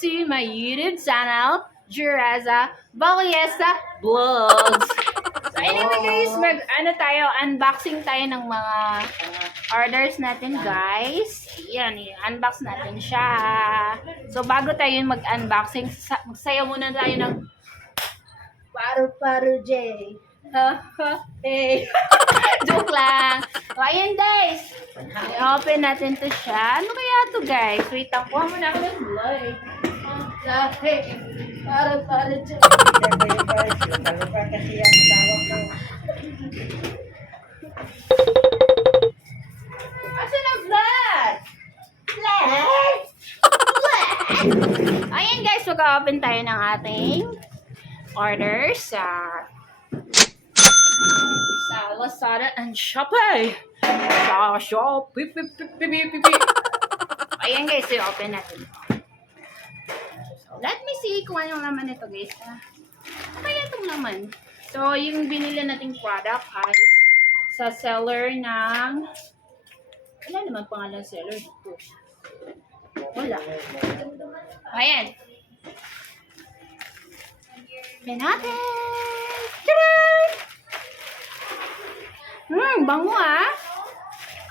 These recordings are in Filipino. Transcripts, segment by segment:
to my YouTube channel, JERIZA BALLESTA Vlogs. So anyway guys, unboxing tayo ng mga orders natin guys. Yan, unbox natin siya. So bago tayo mag-unboxing, magsayaw muna tayo ng paru-paru J. Hey. Joke lang. So, ayan guys. I-open natin to siya. Ano kaya to guys? Wait, kuha mo na ako ng vlog. Para J. Kasi yan, matawag ko. Asan ang vlog? Vlog! Ayan guys, mag-open tayo ng ating orders sa Lazada and Shopee. Sa Shopee. Ayan guys, i-open natin. So, let me see kung anong laman nito guys. Kaya itong laman. So, yung binili nating product ay sa seller ng... Wala naman pangalan seller dito. Wala. Ayan. Open natin. Tadaan! Bango ah.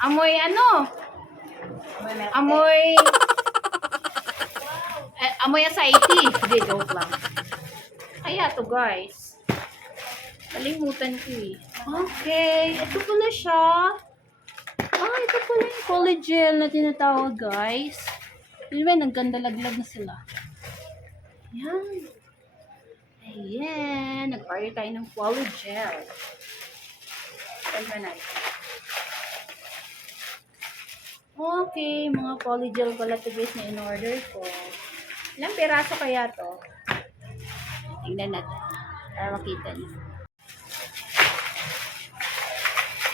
Amoy ano? Amoy asayiti. Hindi, joke lang. Kaya to guys. Kalimutan ko eh. Okay. Ito pala siya. Ito pala yung polygel na tinatawag guys. Diba, nagganda laglag na sila. Yan. Ayan. Nag-order tayo ng polygel. Okay, mga polygel pala to guys na in-order ko. Ilang piraso kaya to? Tingnan natin. Para makita niyo.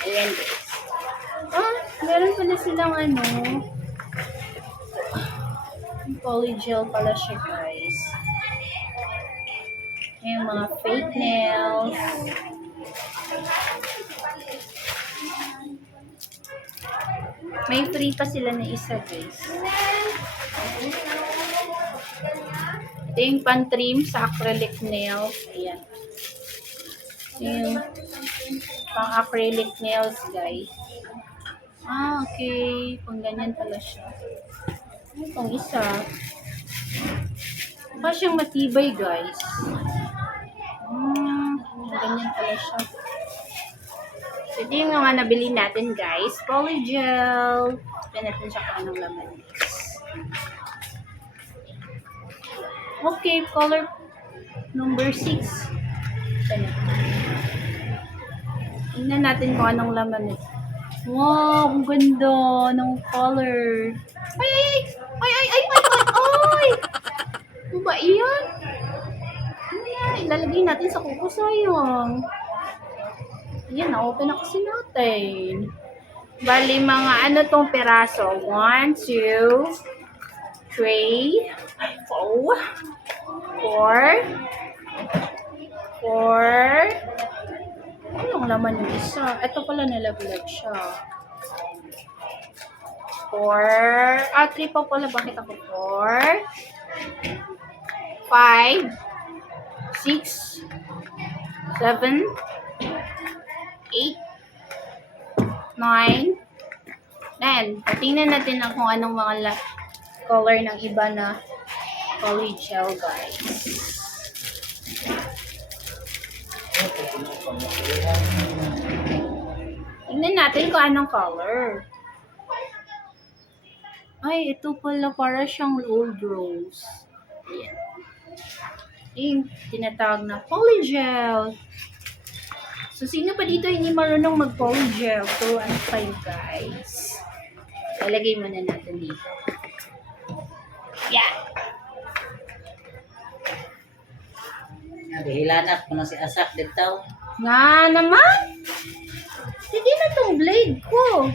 Ayan guys. Meron pala silang polygel pala siya guys. Yung mga fake nails. May free pa sila na isa guys. Ito yung pan-trim sa acrylic nails. Ayan. Yung pang-acrylic nails guys. Okay. Pang ganyan pala siya. Itong isa. Mukha siyang matibay guys. Ganyan pala siya. So, ito yung mga nabili natin guys. Polygel. Tignan natin siya kung anong laman guys. Okay, color number 6. Tignan natin kung anong laman nito. Wow, ang ganda ng color. Ay! Ano ba iyan? Ilalagay natin sa kuko sayang. Yan, na-open na kasi natin. Bali, mga tong peraso? 1, 2, 3, 4, 4. Anong laman yung isa? Ito pala nalaglag siya. 4. 3 pa pala. Bakit ako? 4, 5, 6, 7, 8, 9, 10. Tingnan natin kung anong mga color ng iba na polygel guys. Tingnan natin kung anong color. Ay, ito pala para siyang old rose. Ayan. Yung tinatawag na polygel. So, sino pa dito hindi marunong mag-polygel? So, ano pa yun, guys? Lalagay muna natin dito. Yeah! Hilanat ko na si Asak dito. Nga naman! Sige na tong blade ko.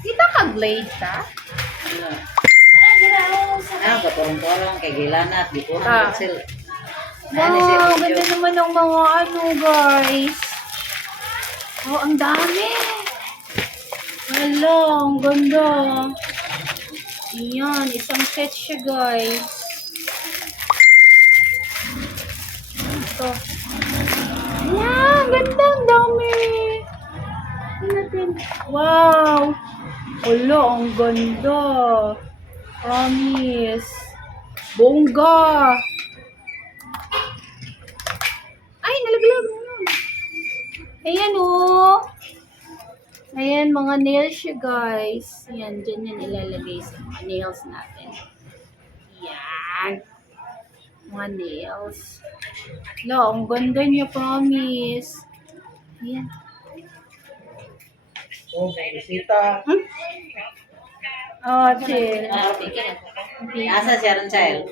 Kita ka blade ka? Katorong-torong kay Gilanat. Di ko Ah. na sila. Wow, ganda naman ng mga guys. Oh, ang dami. Hello, ang ganda. Yan, isang set siya, guys. Ito. Ayan, ganda. Ang dami. Tingnan natin. Wow. Wala, ang ganda. Promise. Bongga. Ay, nalaglag. Ayan, oh. Ayan, mga nails siya, guys. Ayan, dyan yan ilalagay sa mga nails natin. Ayan. Mga nails. Wala, ang ganda niya, promise. Ayan. Oh, bisita. Oh, chill. Asa siya ron, child?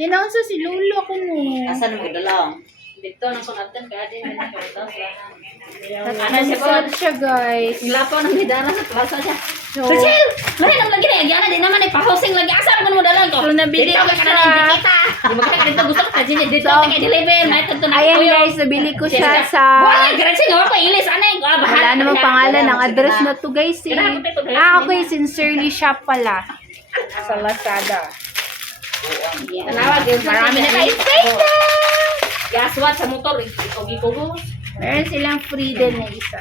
Yan ang sa si Lolo ko no. Asa na magdala? Dito nang sunatan ka din na ito sila. Tatlong siya, guys. Lapo ng hidara sa plaza siya. So, Rachel! Lahat ang lagi na yan. Di naman ay pa-hosting lagi. Asa mo dalan ko? So, nabili ko Dito ka siya. na kita. Di mo ka dito gusto ka dito. Dito ka deliver. Ayan, guys. Nabili ko siya sa... Wala, Rachel. Wala ko ilis. Anay. Wala namang pangalan. Ang address na to, guys. Eh. Okay. Sincerely shop pala. Sa Lazada. Tanawag yun. Marami na kayo. Gaswat sa motor. Ikugi-kugo. Meron silang free din na isa.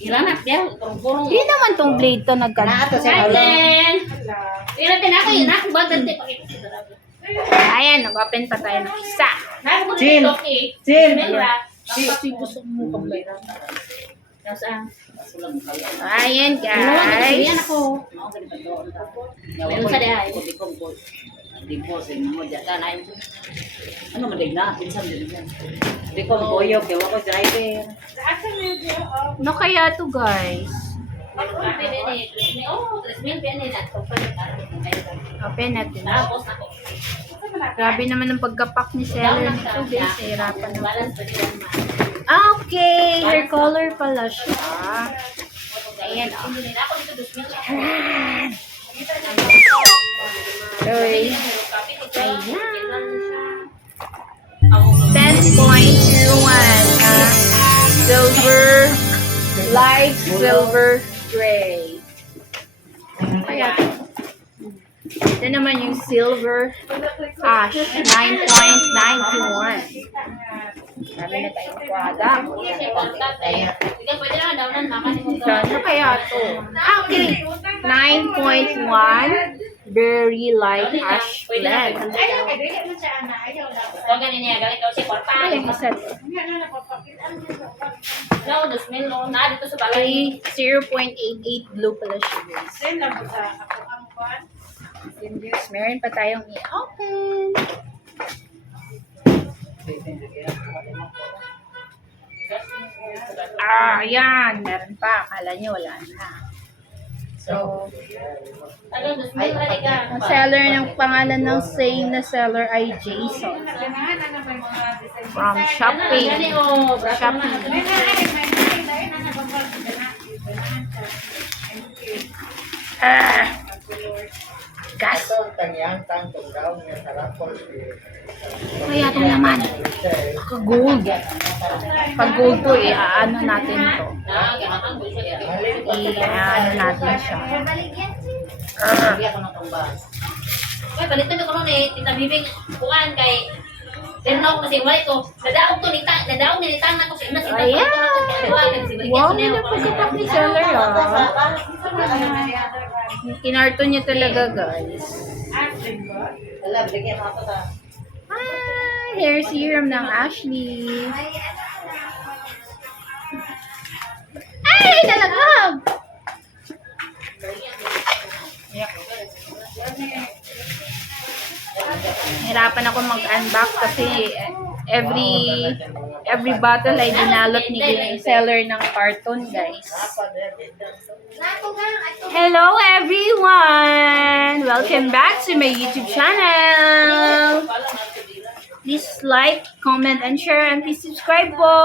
Ilan na siya. Purong-purong. Hindi naman tong blade to nagkano. Naato siya Hi, wala. Jen. Ilan din ako yun. Ako ba dante? Ayan, nag-open pa tayo ng isa. Jin. Jin. Si gusto mo kamay. Nasaan? Ayan, Ayan guys. ako. Meron sa dahay. Ano madigna? Pinsan din yan. Hindi ko boyog. Ewan ko driver. No kaya to, guys? Open natin. Grabe naman ang pagkapak ni seller nito, guys. Hirapan naman. Okay, hair color pala siya. Ayan, oh. Sorry. Ayan. 10.01. Silver, light silver gray. Kaya, ito naman yung silver ash, 9.91. Sabi na tayong product. So, ano kaya ito? Okay. 9.1 very light ash blend. Ay, yung isa to. Okay, 0.88 blue pala siya, guys. Meron pa tayong i-open. Ayan. Meron pa. Akala nyo wala na. So, ang seller ng pangalan ng same na seller ay Jason. From Shopee. Gas. Kaya itong naman. Pagka-gold. Pag gold to, i-ano natin to. I-ano natin siya. Ay, balitan ko nun eh. Tita Bibing, kuhaan kay... Pero na ako kasi wala ito. Nadaog to, nadaog nilitang na ko sa ina. Ayan. Wow, may napagkapak ni seller, ah. Kinarton niya talaga, guys. Wala, bigyan mo ako ta. Ah, hair serum ng Ashley. Ay, nalaglag! Hirapan ako mag-unbox kasi every bottle ay dinalot ni seller ng carton, guys. Hello everyone! Welcome back to my YouTube channel! Please like, comment, and share, and please subscribe po!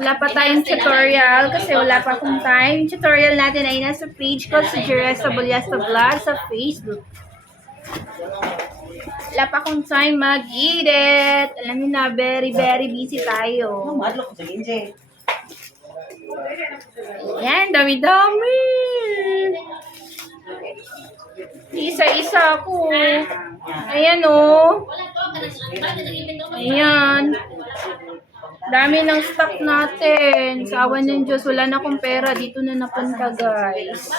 Wala pa tayong tutorial kasi wala pa akong time. Yung tutorial natin ay nasa page ko sa JERIZA BALLESTA Vlog sa Facebook. Wala pa akong time mag-edit. Alam niyo na, very busy tayo. Madlo ko sa ginje. Ayan, dami-dami. Isa-isa ako. Ayan, oh. Ayan. Dami ng stock natin. Sa awan ng Diyos, wala na akong pera. Dito na napunta, guys.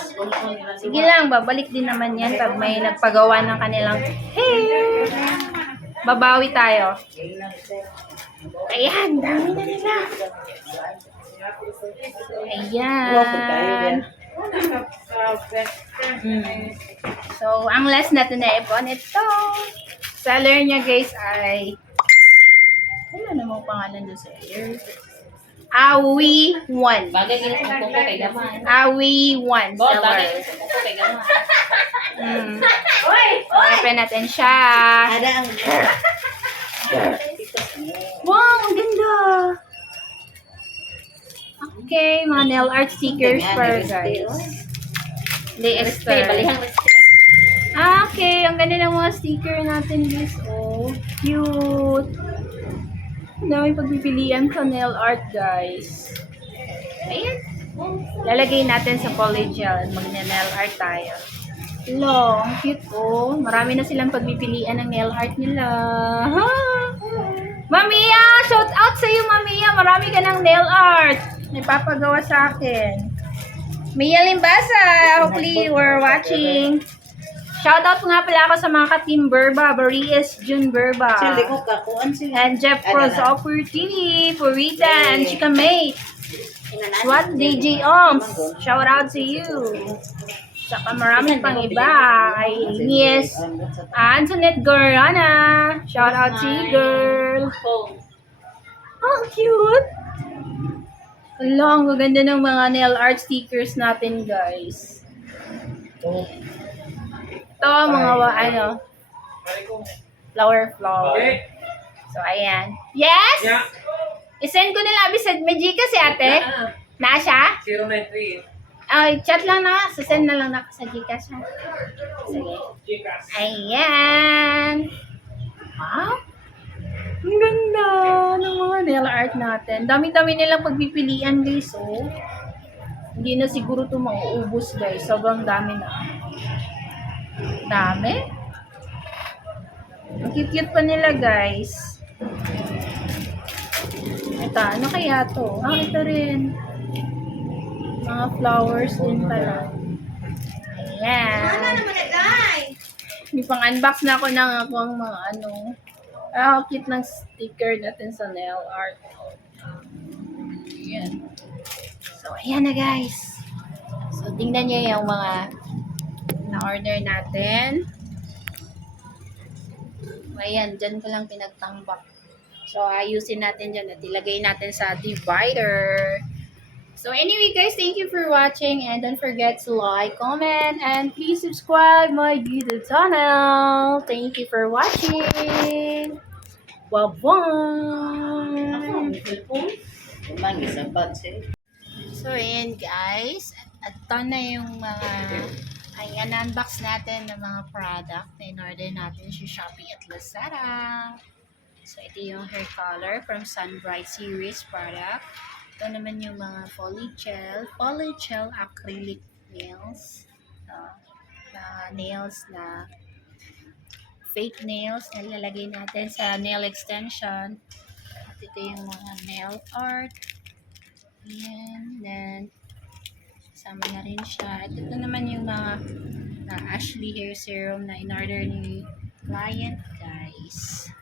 Sige lang, babalik din naman yan pag may nagpagawa ng kanilang hair. Babawi tayo. Ayan, dami na nila. Ayan. So, ang last natin na ipon, ito. Seller niya, guys, ay wala namang pangalan doon sa hair. Awi 1. Bagay kayo sa kuko kay Gaman. Awi 1 Boss, bagay seller. kayo sa kuko kay Gaman. Open natin siya. Ada ang Wow, ang ganda. Okay, mga nail art stickers para guys. Stay, balihan mo stay. Okay, ang ganda ng mga sticker natin guys. Oh, cute. Ang daming pagpipilian sa nail art guys. Ayan. Lalagay natin sa polygel. Mag-nail art tayo. Hello, ang cute oh. Marami na silang pagpipilian ng nail art nila. Ha? Mamiya! Shout out sa iyo, Mamiya! Marami ka ng nail art. May papagawa sa akin. Mia Limbasa! Hopefully you were watching. Shout out nga pala ako sa mga ka-team Berba. Baries, June Berba. sili ko kakuan sila. And Jeff Cruz, Opera TV, Purita, and Chika May. What DJ Oms? Shout out to you. Saka marami pang iba. Ay, Miss Antoinette Gorana. Shout out to you, girl. Oh, cute. Hala, ang gaganda ng mga nail art stickers natin, guys. Ito, mga flower. So, ayan. Yes? I-send ko na lang. Bisad, may Gcash si ate? Nasha? 093. Ay, chat lang na. Send na lang na sa Gcash. Ha? Sige. Ayan. Wow. Ang ganda ng mga nail art natin. Dami-dami nilang pagpipilian, guys. Oh. Hindi na siguro ito mauubos, guys. Sobrang dami na. Dami. Ang cute pa nila, guys. Ito, ano kaya to? Ito rin. Mga flowers din pala. Ayan. May pang-unbox na ako ng ang mga cute ng sticker natin sa nail art. Ayan. So, ayan na guys. So, tingnan nyo yung mga na-order natin. Ayan, dyan ko lang pinagtambak. So, ayusin natin dyan at ilagay natin sa divider. So, anyway guys, thank you for watching and don't forget to like, comment, and please subscribe my YouTube channel. Thank you for watching. Bye-bye! Kuman gisabat siya. So, ayan guys. At ito na yung mga unbox natin ng mga product na in-order natin sa Shopee at Lazada. So, ito yung hair color from Sunbright series product. Ito naman yung mga polygel acrylic nails. Nails na fake nails na ilalagay natin sa nail extension. At ito yung mga nail art. Ayan. Then, sama na rin siya. At ito naman yung mga Ashley hair serum na in-order ni client, guys.